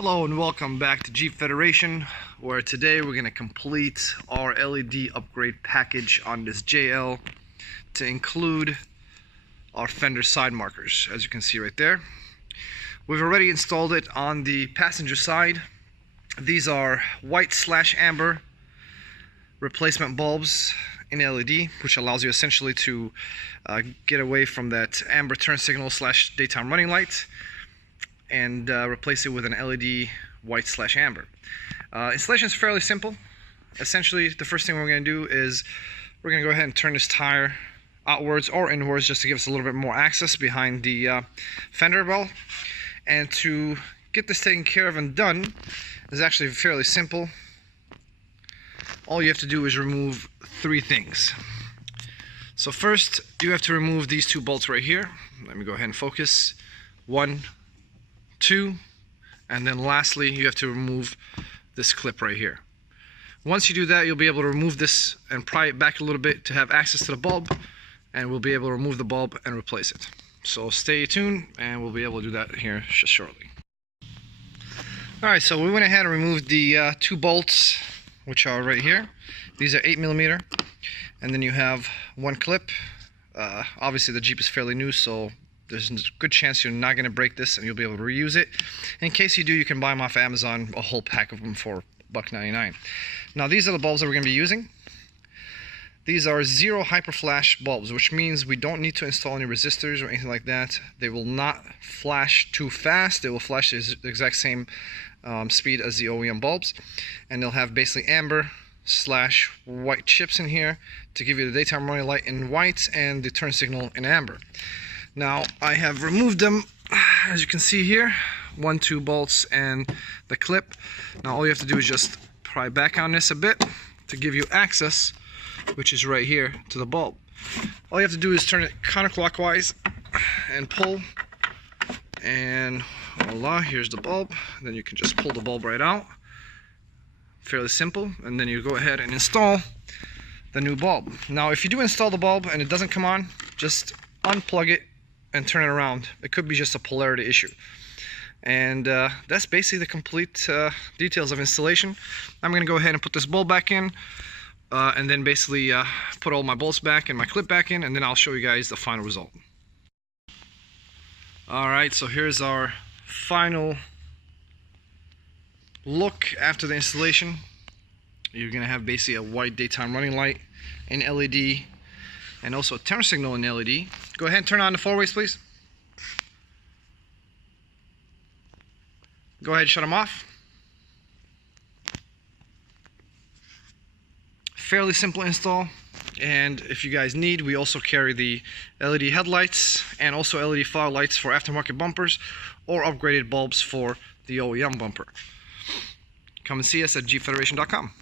Hello and welcome back to Jeep Federation, where today we're going to complete our LED upgrade package on this JL to include our fender side markers, as you can see right there. We've already installed it on the passenger side. These are white/amber replacement bulbs in LED, which allows you essentially to get away from that amber turn signal / daytime running light and replace it with an LED white/amber. Installation is fairly simple. Essentially, the first thing we're going to do is we're going to go ahead and turn this tire outwards or inwards just to give us a little bit more access behind the fender well. And to get this taken care of and done is actually fairly simple. All you have to do is remove three things. So first, you have to remove these two bolts right here. Let me go ahead and focus. 1, 2, and then lastly you have to remove this clip right here. Once you do that, you'll be able to remove this and pry it back a little bit to have access to the bulb, and we'll be able to remove the bulb and replace it. So stay tuned and we'll be able to do that here just shortly. Alright, so we went ahead and removed the two bolts, which are right here. These are 8mm, and then you have one clip. Obviously the Jeep is fairly new, so there's a good chance you're not going to break this and you'll be able to reuse it. In case you do, you can buy them off Amazon, a whole pack of them for $1.99. Now these are the bulbs that we're going to be using. These are 0 hyperflash bulbs, which means we don't need to install any resistors or anything like that. They will not flash too fast. They will flash the exact same speed as the OEM bulbs, and they'll have basically amber/white chips in here to give you the daytime running light in white and the turn signal in amber. Now I have removed them, as you can see here, 1, 2 bolts and the clip. Now all you have to do is just pry back on this a bit to give you access, which is right here, to the bulb. All you have to do is turn it counterclockwise and pull, and voila, here's the bulb. Then you can just pull the bulb right out. Fairly simple. And then you go ahead and install the new bulb. Now if you do install the bulb and it doesn't come on, just unplug it and turn it around. It could be just a polarity issue. And that's basically the complete details of installation. I'm going to go ahead and put this bulb back in, and then basically put all my bolts back and my clip back in, and then I'll show you guys the final result. Alright, so here's our final look after the installation. You're going to have basically a white daytime running light in LED, and also a turn signal in LED. Go ahead and turn on the four-ways, please. Go ahead and shut them off. Fairly simple install, and if you guys need, we also carry the LED headlights and also LED fog lights for aftermarket bumpers or upgraded bulbs for the OEM bumper. Come and see us at jeepfederation.com.